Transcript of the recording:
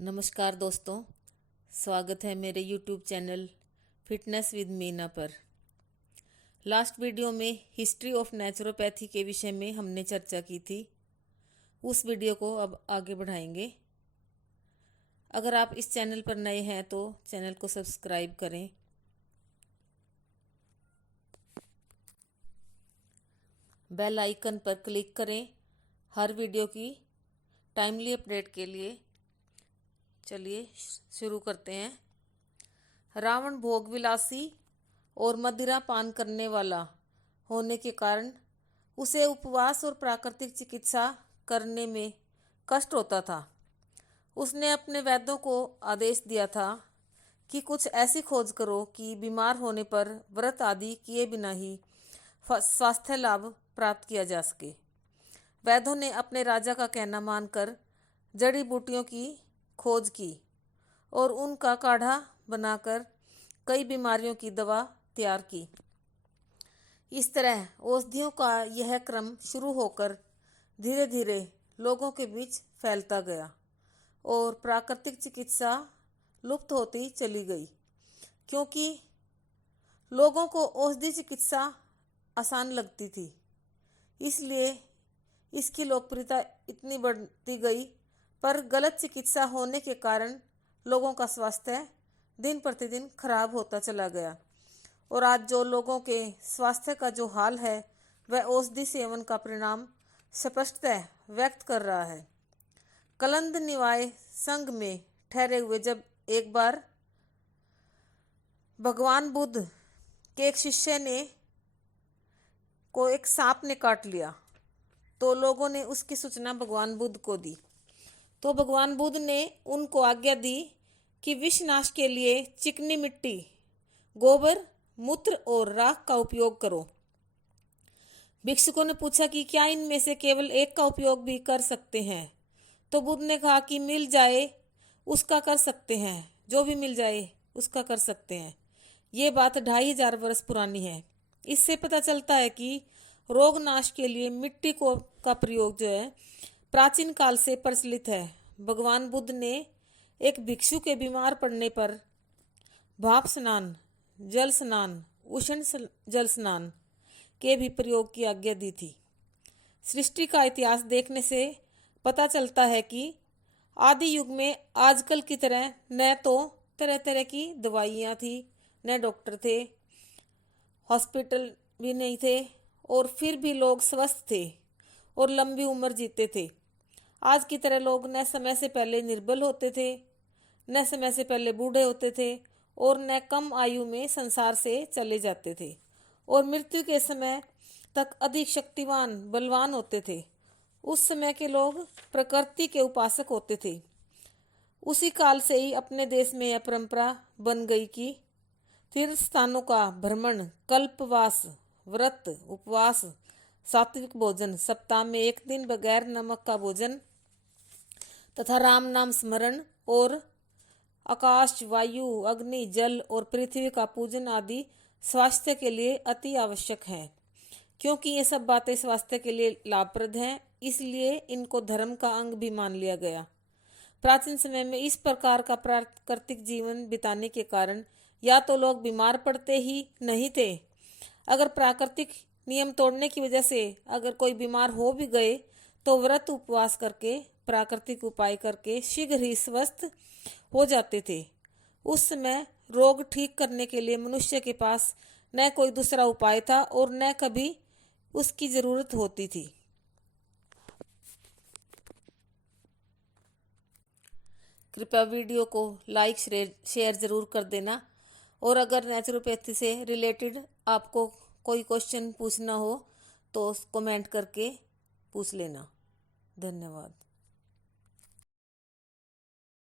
नमस्कार दोस्तों, स्वागत है मेरे YouTube channel fitness with Meena पर। लास्ट वीडियो में हिस्ट्री ऑफ नेचुरोपैथी के विषय में हमने चर्चा की थी। उस वीडियो को अब आगे बढ़ाएंगे। अगर आप इस चैनल पर नए हैं तो चैनल को सब्सक्राइब करें। बेल आइकन पर क्लिक करें हर वीडियो की टाइमली अपडेट के लिए। चलिए शुरू करते हैं। रावण भोगविलासी और मदिरा पान करने वाला होने के कारण उसे उपवास और प्राकृतिक चिकित्सा करने में कष्ट होता था। उसने अपने वैद्यों को आदेश दिया था कि कुछ ऐसी खोज करो कि बीमार होने पर व्रत आदि किए बिना ही स्वास्थ्य लाभ प्राप्त किया जा सके। वैद्यों ने अपने राजा का कहना मानकर जड़ी बूटियों की खोज की और उनका काढ़ा बनाकर कई बीमारियों की दवा तैयार की। इस तरह औषधियों का यह क्रम शुरू होकर धीरे धीरे लोगों के बीच फैलता गया और प्राकृतिक चिकित्सा लुप्त होती चली गई, क्योंकि लोगों को औषधि चिकित्सा आसान लगती थी। इसलिए इसकी लोकप्रियता इतनी बढ़ती गई, पर गलत चिकित्सा होने के कारण लोगों का स्वास्थ्य दिन प्रतिदिन खराब होता चला गया। और आज जो लोगों के स्वास्थ्य का जो हाल है वह औषधि सेवन का परिणाम स्पष्टतः व्यक्त कर रहा है। कलंद निवाय संघ में ठहरे हुए जब एक बार भगवान बुद्ध के एक शिष्य ने को एक सांप ने काट लिया, तो लोगों ने उसकी सूचना भगवान बुद्ध को दी। तो भगवान बुद्ध ने उनको आज्ञा दी कि विषनाश के लिए चिकनी मिट्टी, गोबर, मूत्र और राख का उपयोग करो। भिक्षुकों ने पूछा कि क्या इनमें से केवल एक का उपयोग भी कर सकते हैं? तो बुद्ध ने कहा कि मिल जाए उसका कर सकते हैं, जो भी मिल जाए उसका कर सकते हैं। ये बात 2500 वर्ष पुरानी है। इससे पता चलता है कि रोग नाश के लिए मिट्टी को का प्रयोग जो है प्राचीन काल से प्रचलित है। भगवान बुद्ध ने एक भिक्षु के बीमार पड़ने पर भाप स्नान, जल स्नान, उष्ण जल स्नान के भी प्रयोग की आज्ञा दी थी। सृष्टि का इतिहास देखने से पता चलता है कि आदि युग में आजकल की तरह न तो तरह तरह की दवाइयाँ थी, न डॉक्टर थे, हॉस्पिटल भी नहीं थे, और फिर भी लोग स्वस्थ थे और लंबी उम्र जीते थे। आज की तरह लोग न समय से पहले निर्बल होते थे, न समय से पहले बूढ़े होते थे, और न कम आयु में संसार से चले जाते थे, और मृत्यु के समय तक अधिक शक्तिवान बलवान होते थे। उस समय के लोग प्रकृति के उपासक होते थे। उसी काल से ही अपने देश में यह परंपरा बन गई कि तीर्थ स्थानों का भ्रमण, कल्पवास, व्रत, उपवास, सात्विक भोजन, सप्ताह में एक दिन बगैर नमक का भोजन तथा राम नाम स्मरण और आकाश, वायु, अग्नि, जल और पृथ्वी का पूजन आदि स्वास्थ्य के लिए अति आवश्यक है। क्योंकि ये सब बातें स्वास्थ्य के लिए लाभप्रद हैं, इसलिए इनको धर्म का अंग भी मान लिया गया। प्राचीन समय में इस प्रकार का प्राकृतिक जीवन बिताने के कारण या तो लोग बीमार पड़ते ही नहीं थे, अगर प्राकृतिक नियम तोड़ने की वजह से अगर कोई बीमार हो भी गए तो व्रत उपवास करके, प्राकृतिक उपाय करके शीघ्र ही स्वस्थ हो जाते थे। उस समय रोग ठीक करने के लिए मनुष्य के पास न कोई दूसरा उपाय था और न कभी उसकी जरूरत होती थी। कृपया वीडियो को लाइक शेयर जरूर कर देना, और अगर नेचुरोपैथी से रिलेटेड आपको कोई क्वेश्चन पूछना हो तो कमेंट करके पूछ लेना। धन्यवाद।